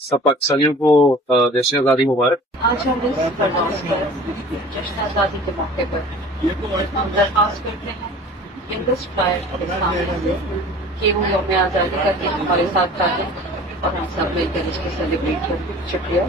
सब पाकिस्तानियों को जश्न आज़ादी मुबारक। आज हम इस बरदाश्त पर जश्न आज़ादी के मौके पर हम दरख्वास्त करते हैं यंगेस्ट प्रायर पाकिस्तान से कि वो यौम आज़ादी का दिन हमारे साथ काटें और हम सब मिलकर इसको सेलिब्रेट करें। शुक्रिया।